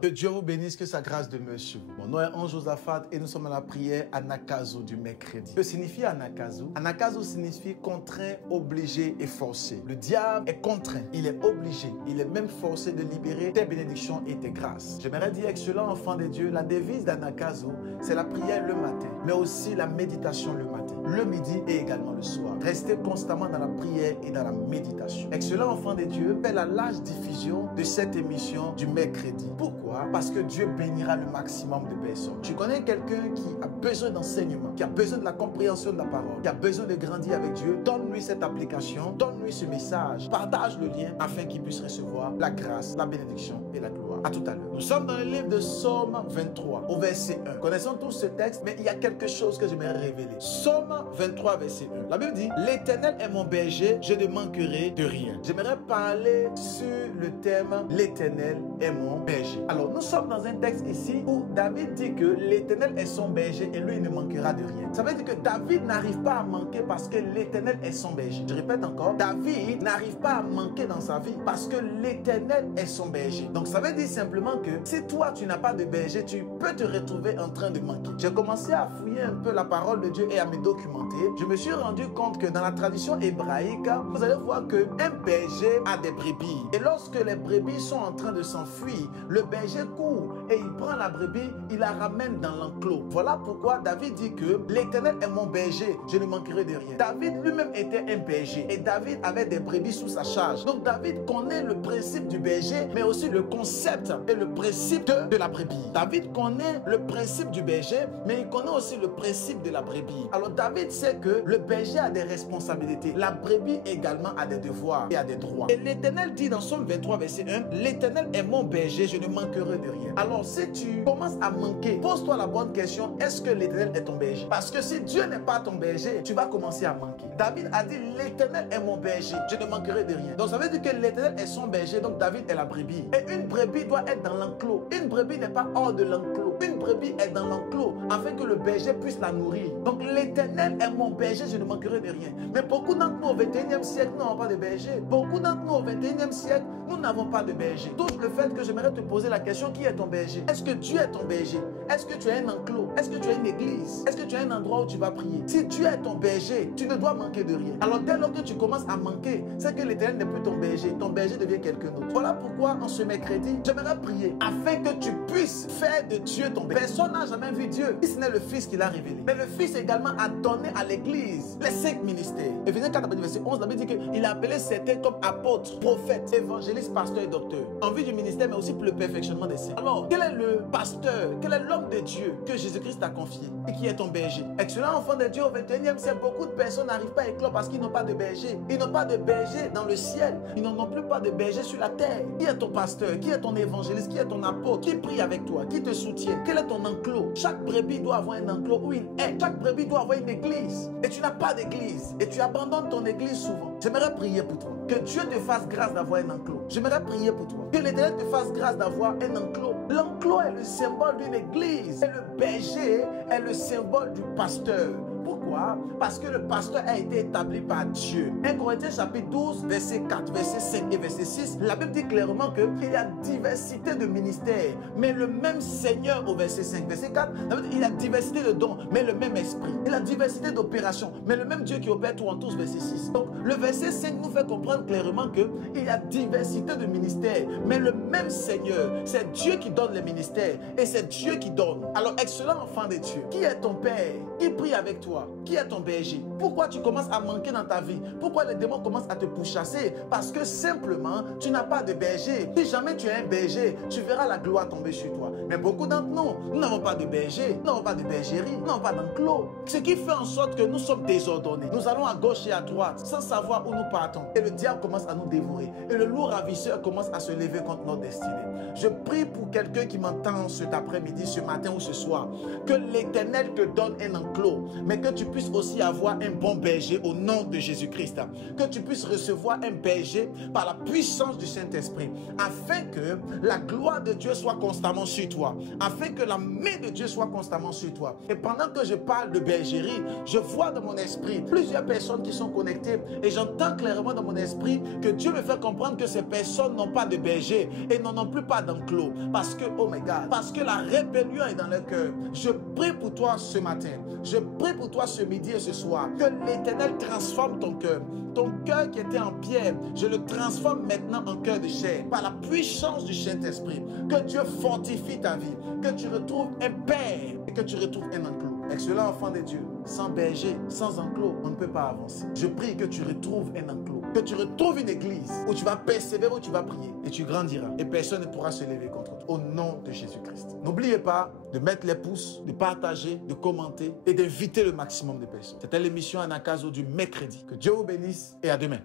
Que Dieu vous bénisse, que sa grâce demeure sur vous. Mon nom est Ange Josaphat et nous sommes à la prière Anakazo du mercredi. Que signifie Anakazo? Anakazo signifie contraint, obligé et forcé. Le diable est contraint, il est obligé, il est même forcé de libérer tes bénédictions et tes grâces. J'aimerais dire, excellent enfant de Dieu, la devise d'Anakazo, c'est la prière le matin, mais aussi la méditation le matin, le midi et également le soir. Restez constamment dans la prière et dans la méditation. Excellent enfant de Dieu, fais la large diffusion de cette émission du mercredi. Pourquoi? Parce que Dieu bénira le maximum de personnes. Tu connais quelqu'un qui a besoin d'enseignement, qui a besoin de la compréhension de la parole, qui a besoin de grandir avec Dieu. Donne-lui cette application, donne-lui ce message, partage le lien afin qu'il puisse recevoir la grâce, la bénédiction et la gloire. À tout à l'heure. Nous sommes dans le livre de Psaume 23 au verset 1. Connaissons tous ce texte, mais il y a quelque chose que j'aimerais révéler. Psaume 23 verset 1. La Bible dit: l'Éternel est mon berger, je ne manquerai de rien. J'aimerais parler sur le thème l'Éternel est mon berger. Alors, nous sommes dans un texte ici où David dit que l'Éternel est son berger et lui, il ne manquera de rien. Ça veut dire que David n'arrive pas à manquer parce que l'Éternel est son berger. Je répète encore, David n'arrive pas à manquer dans sa vie parce que l'Éternel est son berger. Donc, ça veut dire simplement que si toi, tu n'as pas de berger, tu peux te retrouver en train de manquer. J'ai commencé à fouiller un peu la parole de Dieu et à me documenter. Je me suis rendu compte que dans la tradition hébraïque, vous allez voir qu'un berger a des brebis. Et lorsque les brebis sont en train de s'enfuir, le berger court et il prend la brebis, il la ramène dans l'enclos. Voilà pourquoi David dit que l'Éternel est mon berger, je ne manquerai de rien. David lui-même était un berger et David avait des brebis sous sa charge. Donc David connaît le principe du berger, mais aussi le concept et le principe de la brebis. David connaît le principe du berger, mais il connaît aussi le principe de la brebis. Alors David sait que le berger a des responsabilités. La brebis également a des devoirs et a des droits. Et l'Éternel dit dans Psaume 23 verset 1, l'Éternel est mon berger, je ne manquerai de rien. Alors si tu commences à manquer, pose-toi la bonne question, est-ce que l'Éternel est ton berger? Parce que si Dieu n'est pas ton berger, tu vas commencer à manquer. David a dit l'Éternel est mon berger, je ne manquerai de rien. Donc ça veut dire que l'Éternel est son berger, donc David est la brebis. Et une brebis doit être dans l'enclos. Une brebis n'est pas hors de l'enclos. Une brebis est dans l'enclos afin que le berger puisse la nourrir. Donc l'Éternel est mon berger, je ne manquerai de rien. Mais beaucoup d'entre nous au 21e siècle, nous n'avons pas de berger. Beaucoup d'entre nous au 21e siècle, nous n'avons pas de berger. Tout le fait que j'aimerais te poser la question, qui est ton berger? Est-ce que Dieu est ton berger? Est-ce que tu as un enclos? Est-ce que tu as une église? Est-ce que tu as un endroit où tu vas prier? Si Dieu est ton berger, tu ne dois manquer de rien. Alors dès lors que tu commences à manquer, c'est que l'Éternel n'est plus ton berger. Ton berger devient quelqu'un d'autre. Voilà pourquoi en ce mercredi, j'aimerais prier afin que tu puisses faire de Dieu ton berger. Personne n'a jamais vu Dieu, si ce n'est le Fils qui l'a révélé. Mais le Fils également a donné à l'église les 5 ministères. Éphésiens 4 verset 11, la Bible dit qu'il a appelé certains comme apôtres, prophètes, évangélistes, pasteurs et docteurs, en vue du ministère mais aussi pour le perfectionnement des saints. Alors, quel est le pasteur, quel est l'homme de Dieu que Jésus-Christ t'a confié et qui est ton berger? Excellent enfant de Dieu, au 21e siècle, beaucoup de personnes n'arrivent pas à éclore parce qu'ils n'ont pas de berger. Ils n'ont pas de berger dans le ciel. Ils n'ont plus pas de berger sur la terre. Qui est ton pasteur? Qui est ton évangéliste? Qui est ton apôtre? Qui prie avec toi? Qui te soutient? Quel est ton enclos? Chaque brebis doit avoir un enclos où il est. Chaque brebis doit avoir une église. Et tu n'as pas d'église. Et tu abandonnes ton église souvent. J'aimerais prier pour toi. Que Dieu te fasse grâce d'avoir un enclos. J'aimerais prier pour toi. Que l'Éternel te fasse grâce d'avoir un enclos. L'enclos est le symbole d'une église. Et le berger est le symbole du pasteur. Pourquoi? Parce que le pasteur a été établi par Dieu. 1 Corinthiens chapitre 12, verset 4, verset 5 et verset 6, la Bible dit clairement qu'il y a diversité de ministères, mais le même Seigneur au verset 5, verset 4, la Bible dit il y a diversité de dons, mais le même esprit. Il y a diversité d'opérations, mais le même Dieu qui opère tout en tous, verset 6. Donc le verset 5 nous fait comprendre clairement qu'il y a diversité de ministères, mais le même Seigneur. C'est Dieu qui donne les ministères et c'est Dieu qui donne. Alors excellent enfant de Dieu, qui est ton Père? Qui prie avec toi? Qui est ton berger? Pourquoi tu commences à manquer dans ta vie? Pourquoi les démons commencent à te pourchasser? Parce que simplement, tu n'as pas de berger. Si jamais tu as un berger, tu verras la gloire tomber sur toi. Mais beaucoup d'entre nous, nous n'avons pas de berger, nous n'avons pas de bergerie, nous n'avons pas d'enclos. Ce qui fait en sorte que nous sommes désordonnés. Nous allons à gauche et à droite sans savoir où nous partons. Et le diable commence à nous dévorer. Et le loup ravisseur commence à se lever contre notre destinée. Je prie pour quelqu'un qui m'entend cet après-midi, ce matin ou ce soir, que l'Éternel te donne un enclos, mais que tu puisses puisses aussi avoir un bon berger au nom de Jésus-Christ. Que tu puisses recevoir un berger par la puissance du Saint-Esprit, afin que la gloire de Dieu soit constamment sur toi, afin que la main de Dieu soit constamment sur toi. Et pendant que je parle de bergerie, je vois dans mon esprit plusieurs personnes qui sont connectées et j'entends clairement dans mon esprit que Dieu me fait comprendre que ces personnes n'ont pas de berger et n'en ont plus pas d'enclos. Parce que, oh my God, parce que la rébellion est dans leur cœur. Je prie pour toi ce matin. Je prie pour toi ce midi et ce soir. Que l'Éternel transforme ton cœur. Ton cœur qui était en pierre, je le transforme maintenant en cœur de chair. Par la puissance du Saint-Esprit. Que Dieu fortifie ta vie. Que tu retrouves un père et que tu retrouves un enclos. Excellent enfant de Dieu, sans berger, sans enclos, on ne peut pas avancer. Je prie que tu retrouves un enclos, que tu retrouves une église où tu vas persévérer, où tu vas prier et tu grandiras et personne ne pourra se lever contre toi. Au nom de Jésus-Christ. N'oubliez pas de mettre les pouces, de partager, de commenter et d'inviter le maximum de personnes. C'était l'émission Anakazo du mercredi. Que Dieu vous bénisse et à demain.